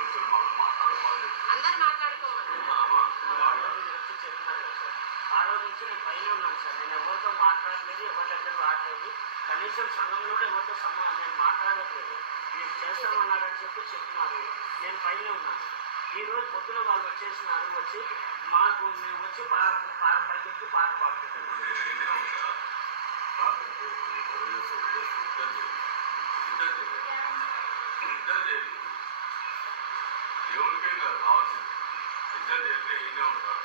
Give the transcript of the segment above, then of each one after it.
అందరు మాట్లాడుకోమన్నారు. ఆ రోజు నుంచి నేను పైన ఉన్నాను సార్. నేను ఎవరితో మాట్లాడలేదు, ఎవరి దగ్గర రావట్లేదు, కనీసం సంఘంలో కూడా ఎవరితో నేను మాట్లాడట్లేదు. మీరు చేస్తామన్నారని చెప్పినారు. నేను పైన ఉన్నాను. ఈరోజు పొద్దున వాళ్ళు వచ్చేసినారు. వచ్చి మాకు మేము వచ్చి పైకి పాట పాడుతున్నాను. దేవునికే కావాల్సింది ఇద్దరు చేస్తే ఈయనే ఉంటారు.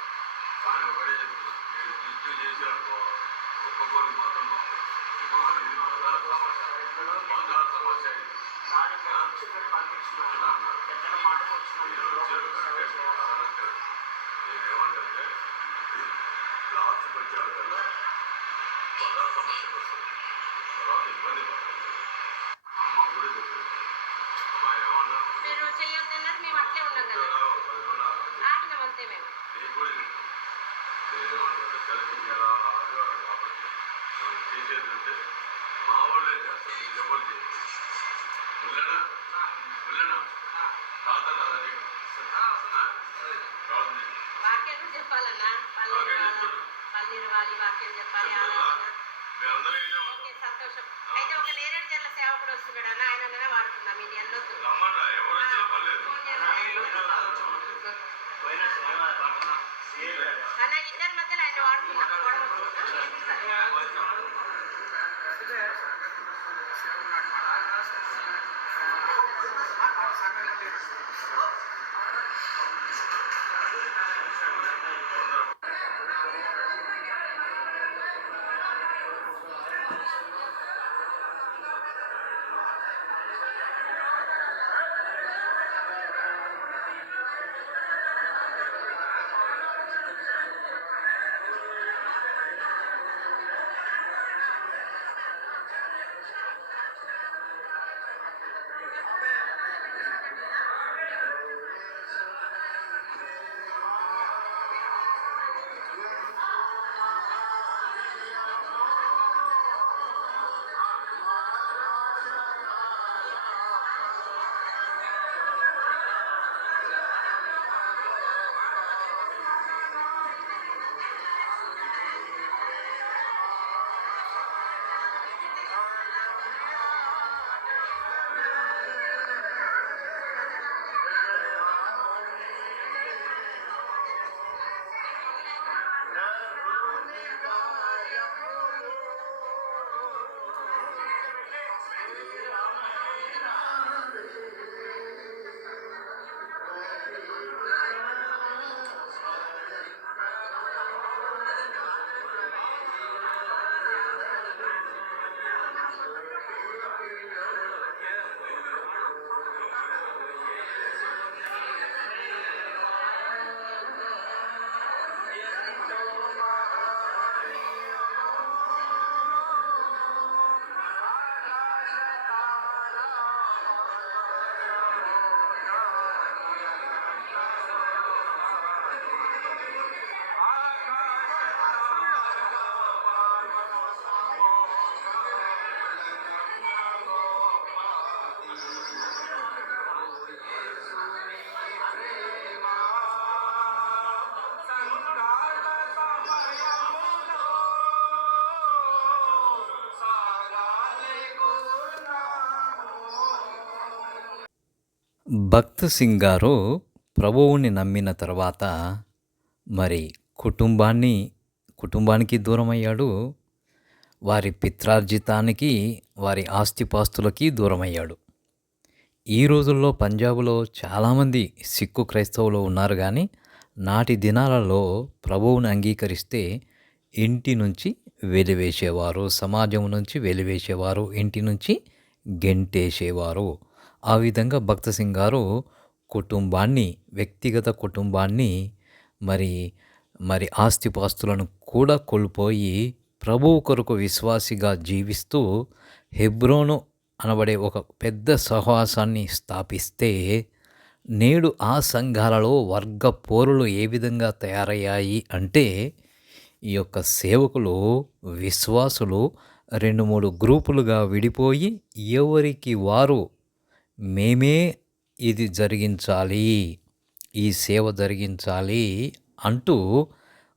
కానీ ఒకటే చెప్తున్నాను, నేను డ్యూటీ చేశాను ఒక్కొక్కరి మాత్రం సమస్య నేనేమంటే లాస్ట్కి వచ్చేకల్లా బాగా సమస్యకు వస్తుంది. తర్వాత ఇబ్బంది పడుతుంది. అమ్మ కూడా చెప్పింది, అమ్మా ఏమన్నా మీరు చెయ్యొద్దన్నారు, మేము అట్లే ఉన్నాం కదా, ఆగినాం అంతే మేము. ఆదివారం కాబట్టి చేసేది అంటే మా వాళ్ళే చేస్తారు, ఎవరు చేయరు. వెళ్ళనా తాత వాక్యం చెప్పాలన్నా, పల్లీరు వాలి వాక్యం చెప్పాలి. ఓకే, సంతోషం. అయితే ఒక నేరేడు చెట్ల సేవకుడు వస్తున్నాడు అన్న, ఆయనగానే వాడుతున్నాం. ఇది ఎన్నొద్దు అన్న, ఇద్దరి మధ్యలో ఆయన వాడుతున్నాం. భక్త్ సింగ్ గారు ప్రభువుని నమ్మిన తర్వాత మరి కుటుంబానికి దూరమయ్యాడు. వారి పిత్రార్జితానికి, వారి ఆస్తిపాస్తులకి దూరమయ్యాడు. ఈ రోజుల్లో పంజాబ్లో చాలామంది సిక్కు క్రైస్తవులు ఉన్నారు. కానీ నాటి దినాలలో ప్రభువుని అంగీకరిస్తే ఇంటి నుంచి వెలివేసేవారు, సమాజం నుంచి వెలివేసేవారు, ఇంటి నుంచి గెంటేసేవారు. ఆ విధంగా భక్త్ సింగ్ గారు వ్యక్తిగత కుటుంబాన్ని మరి ఆస్తిపాస్తులను కూడా కోల్పోయి ప్రభువు కొరకు విశ్వాసిగా జీవిస్తూ హెబ్రోను అనబడే ఒక పెద్ద సహవాసాన్ని స్థాపిస్తే నేడు ఆ సంఘాలలో వర్గ పోరులు ఏ విధంగా తయారయ్యాయి అంటే, ఈ యొక్క సేవకులు, విశ్వాసులు 2-3 గ్రూపులుగా విడిపోయి ఎవరికి వారు మేమే ఇది జరిగించాలి, ఈ సేవ జరిగించాలి అంటూ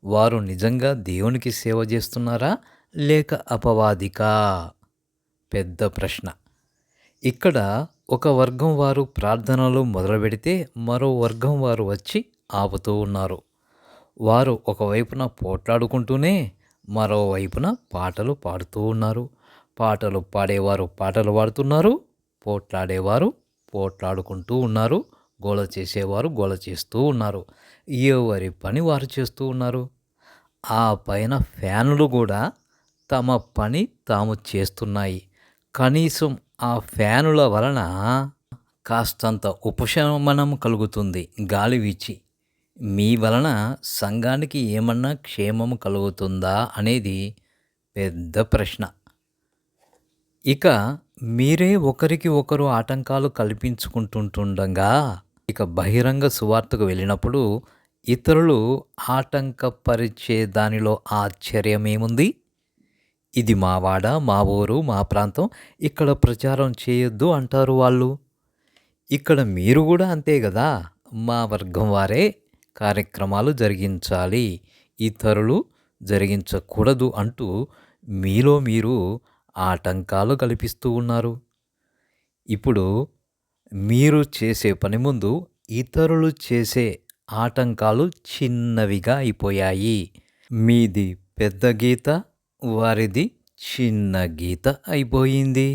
వారు నిజంగా దేవునికి సేవ చేస్తున్నారా లేక అపవాదికా? పెద్ద ప్రశ్న. ఇక్కడ ఒక వర్గం వారు ప్రార్థనలు మొదలుపెడితే మరో వర్గం వారు వచ్చి ఆపుతూ ఉన్నారు. వారు ఒకవైపున పోట్లాడుకుంటూనే మరోవైపున పాటలు పాడుతూ ఉన్నారు. పాటలు పాడేవారు పాటలు పాడుతున్నారు, పోట్లాడేవారు పోట్లాడుకుంటూ ఉన్నారు, గోల చేసేవారు గోల చేస్తూ ఉన్నారు. ఎవరి పని వారు చేస్తూ ఉన్నారు. ఆ పైన ఫ్యానులు కూడా తమ పని తాము చేస్తున్నాయి. కనీసం ఆ ఫ్యానుల వలన కాస్తంత ఉపశమనం కలుగుతుంది గాలి వీచి. మీ వలన సంఘానికి ఏమన్నా క్షేమం కలుగుతుందా అనేది పెద్ద ప్రశ్న. ఇక మీరే ఒకరికి ఒకరు ఆటంకాలు కల్పించుకుంటుండగా ఇక బహిరంగ సువార్తకు వెళ్ళినప్పుడు ఇతరులు ఆటంకపరిచే దానిలో ఆశ్చర్యమేముంది? ఇది మా వాడ, మా ఊరు, మా ప్రాంతం, ఇక్కడ ప్రచారం చేయొద్దు అంటారు వాళ్ళు. ఇక్కడ మీరు కూడా అంతే కదా, మా వర్గం వారే కార్యక్రమాలు జరిగించాలి, ఇతరులు జరిగించకూడదు అంటూ మీలో మీరు ఆటంకాలు కల్పిస్తూ ఉన్నారు. ఇప్పుడు మీరు చేసే పని ముందు ఇతరులు చేసే ఆటంకాలు చిన్నవిగా అయిపోయాయి. మీది పెద్ద గీత, వారిది చిన్న గీత అయిపోయింది.